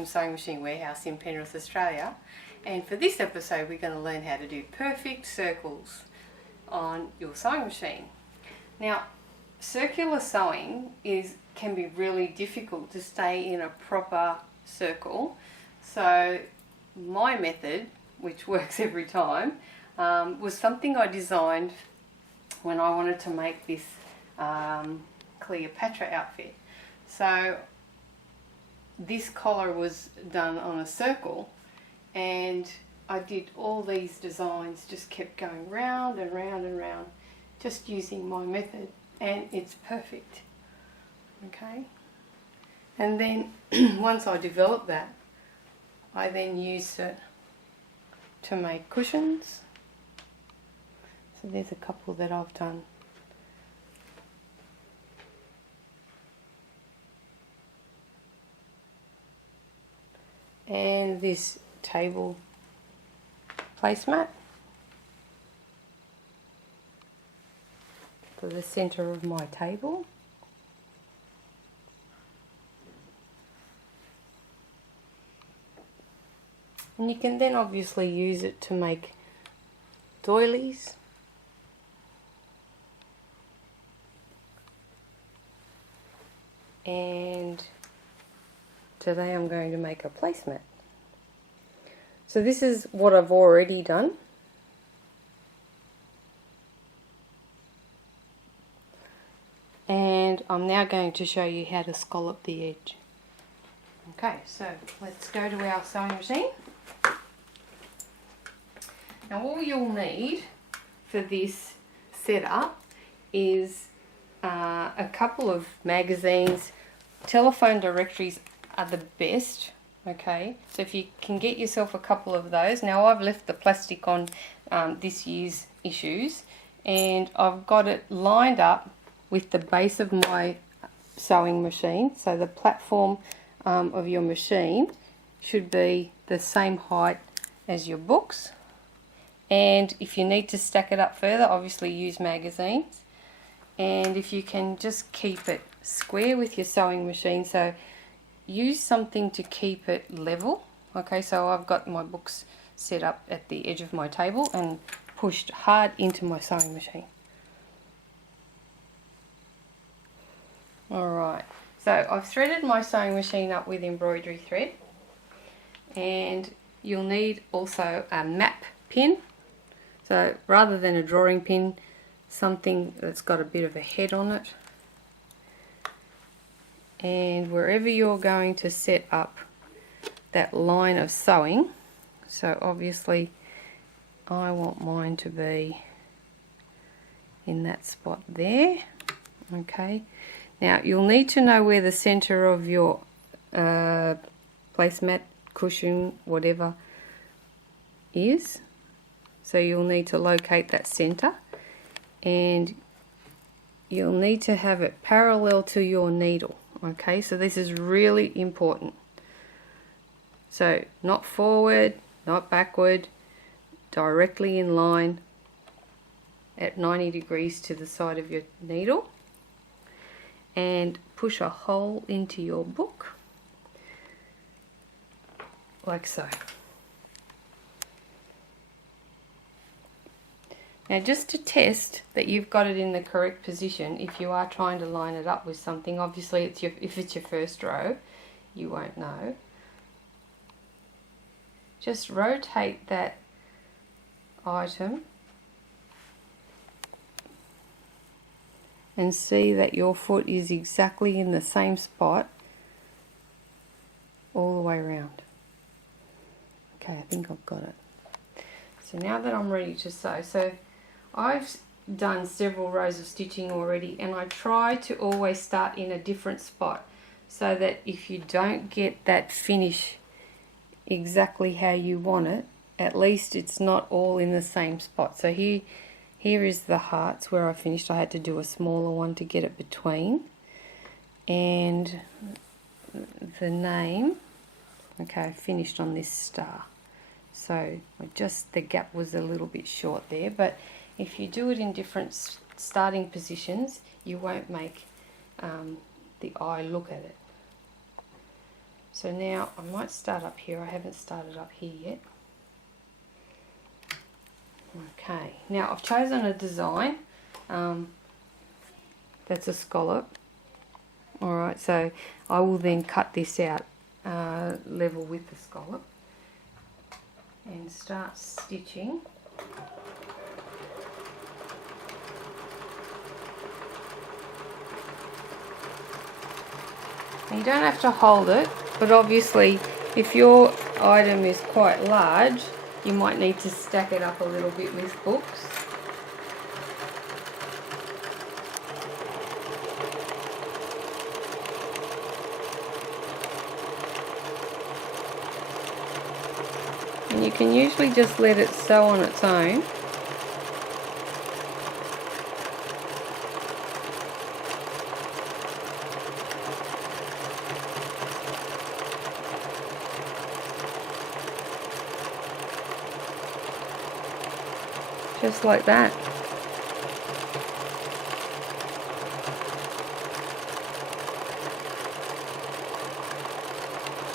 from Sewing Machine Warehouse in Penrith, Australia, and for this episode we're going to learn how to do perfect circles on your sewing machine. Now, circular sewing can be really difficult to stay in a proper circle, so my method, which works every time, was something I designed when I wanted to make this Cleopatra outfit. So this collar was done on a circle, and I did all these designs, just kept going round and round and round, just using my method, and it's perfect. Okay, and then once I developed that, I then used it to make cushions. So there's a couple that I've done. And this table placemat for the center of my table. And you can then obviously use it to make doilies. And today I'm going to make a placemat. So this is what I've already done. And I'm now going to show you how to scallop the edge. Okay, so let's go to our sewing machine. Now all you'll need for this setup is a couple of magazines. Telephone directories are the best, okay, so if you can get yourself a couple of those. Now I've left the plastic on this year's issues, and I've got it lined up with the base of my sewing machine, so the platform of your machine should be the same height as your books. And if you need to stack it up further, obviously use magazines. And if you can just keep it square with your sewing machine, so use something to keep it level. Okay, so I've got my books set up at the edge of my table and pushed hard into my sewing machine. Alright, so I've threaded my sewing machine up with embroidery thread, and you'll need also a map pin. So rather than a drawing pin, something that's got a bit of a head on it. And wherever you're going to set up that line of sewing, so obviously I want mine to be in that spot there. Okay, now you'll need to know where the center of your placemat, cushion, whatever is. So you'll need to locate that center, and you'll need to have it parallel to your needle. Okay, so this is really important. So not forward, not backward, directly in line at 90 degrees to the side of your needle, and push a hole into your book like so. Now, just to test that you've got it in the correct position, if you are trying to line it up with something, obviously if it's your first row, you won't know. Just rotate that item and see that your foot is exactly in the same spot all the way around. Okay, I think I've got it. So now that I'm ready to sew, so I've done several rows of stitching already, and I try to always start in a different spot so that if you don't get that finish exactly how you want it, at least it's not all in the same spot. So here is the hearts where I finished. I had to do a smaller one to get it between, and the name, okay, I finished on this star. So the gap was a little bit short there, but if you do it in different starting positions, you won't make the eye look at it. So now I might start up here. I haven't started up here yet. Okay, now I've chosen a design that's a scallop. Alright, so I will then cut this out level with the scallop and start stitching. And you don't have to hold it, but obviously if your item is quite large, you might need to stack it up a little bit with books. And you can usually just let it sew on its own. Just like that.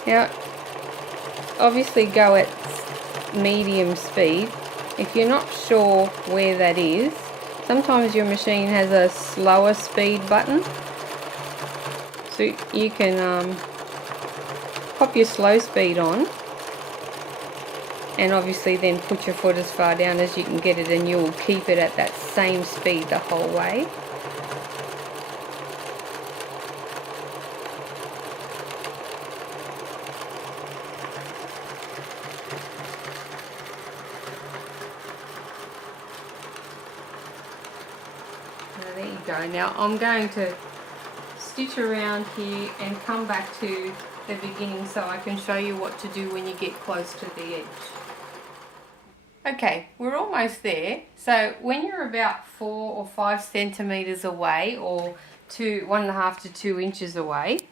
Now, obviously go at medium speed. If you're not sure where that is, sometimes your machine has a slower speed button. So you can pop your slow speed on, and obviously then put your foot as far down as you can get it, and you'll keep it at that same speed the whole way. Now, there you go. Now I'm going to stitch around here and come back to the beginning so I can show you what to do when you get close to the edge. Okay, we're almost there. So when you're about 4 or 5 centimeters away, or 1.5 to 2 inches away,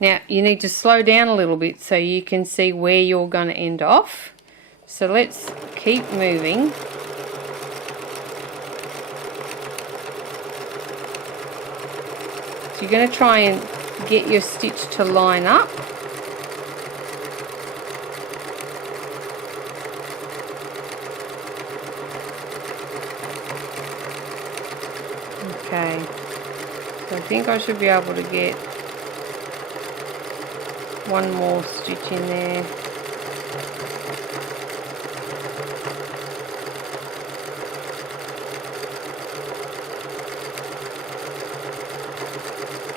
now you need to slow down a little bit so you can see where you're going to end off. So let's keep moving. So you're going to try and get your stitch to line up. Okay, so I think I should be able to get one more stitch in there.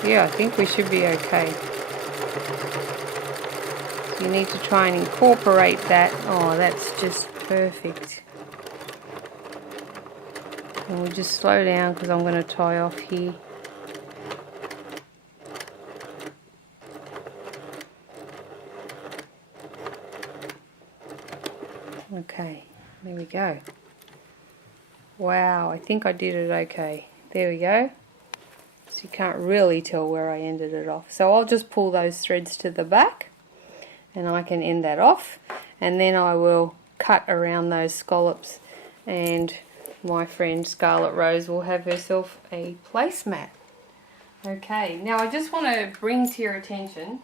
Yeah, I think we should be okay. So you need to try and incorporate that. Oh, that's just perfect. And we'll just slow down because I'm going to tie off here. Okay, there we go. Wow, I think I did it okay. There we go. So you can't really tell where I ended it off. So I'll just pull those threads to the back and I can end that off. And then I will cut around those scallops, and my friend Scarlet Rose will have herself a placemat. Okay, now I just want to bring to your attention,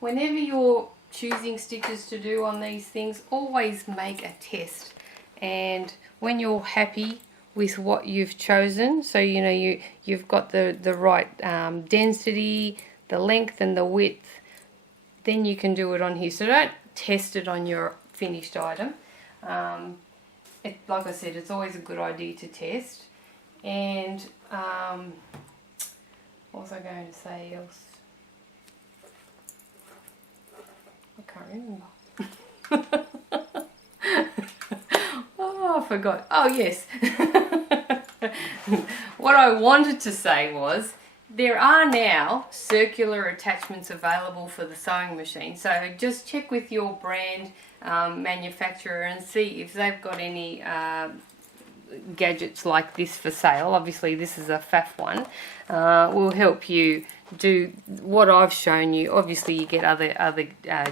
whenever you're choosing stitches to do on these things, always make a test. And when you're happy with what you've chosen, so you know you've got the right density, the length and the width, then you can do it on here. So don't test it on your finished item. Like I said, it's always a good idea to test. And what was I going to say else? I can't remember. Oh, I forgot. Oh, yes. What I wanted to say was, there are now circular attachments available for the sewing machine. So just check with your brand manufacturer and see if they've got any gadgets like this for sale. Obviously this is a faff one. Will help you do what I've shown you. Obviously you get other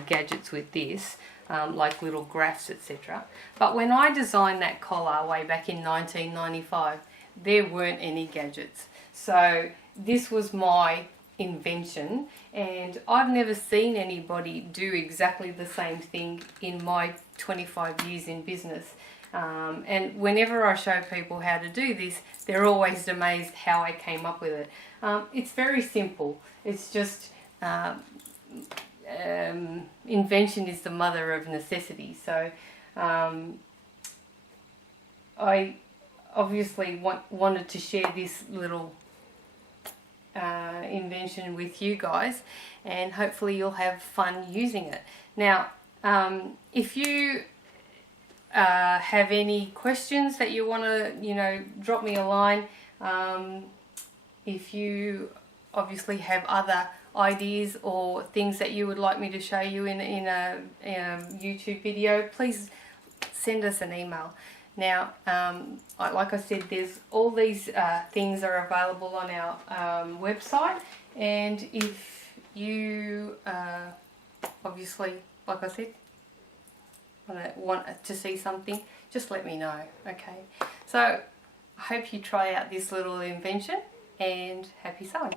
gadgets with this, like little graphs, etc. But when I designed that collar way back in 1995, there weren't any gadgets. So this was my invention, and I've never seen anybody do exactly the same thing in my 25 years in business. And whenever I show people how to do this, they're always amazed how I came up with it. It's very simple. It's just invention is the mother of necessity. So I obviously wanted to share this little invention with you guys, and hopefully you'll have fun using it. Now, if you have any questions that you want to, drop me a line. If you obviously have other ideas or things that you would like me to show you in a YouTube video, please send us an email. Now, like I said, there's all these things are available on our website, and if you obviously, like I said, want to see something, just let me know. Okay, so I hope you try out this little invention, and happy sewing.